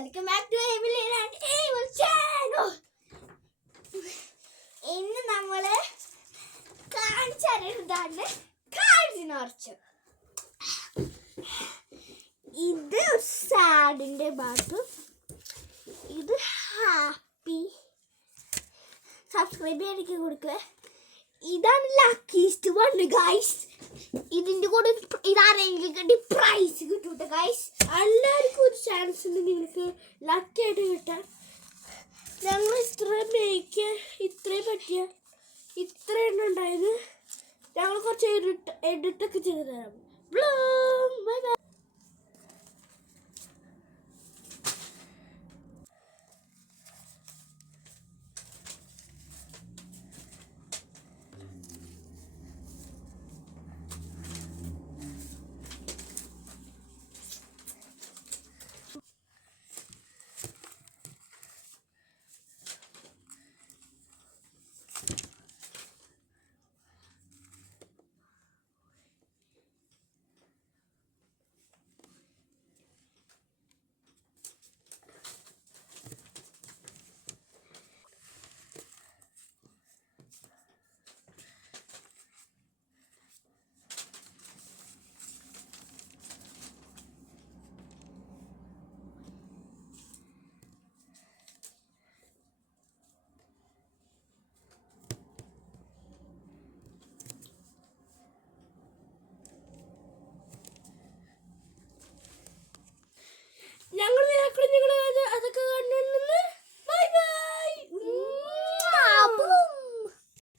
Welcome back to Emily channel. ഇന്ന് നമ്മള് കാണിച്ചതാണ് കാർഡിനോർച്ച്. ഇത് സാഡിന്റെ ഭാഗം, ഇത് ഹാപ്പി. സബ്സ്ക്രൈബ് ചെയ്യാനൊക്കെ കൊടുക്കുക. ഇതാണ് ലക്കീസ്റ്റ് വൺ ഗൈസ്. ഇതിന്റെ കൂടെ ഇതാരെങ്കിലും കിട്ടി പ്രൈസ് കിട്ടൂട്ടെ ഗൈസ്. എല്ലാവർക്കും ഒരു ചാൻസ് ഉണ്ട് നിങ്ങൾക്ക് ലക്കി ആയിട്ട് കിട്ടാൻ. ഞങ്ങൾ ഇത്രയും പറ്റിയ ഇത്ര എണ്ണം ഉണ്ടായത്. ഞങ്ങൾ കുറച്ച് എഡിറ്റൊക്കെ ചെയ്ത് തരാം. Bye bye.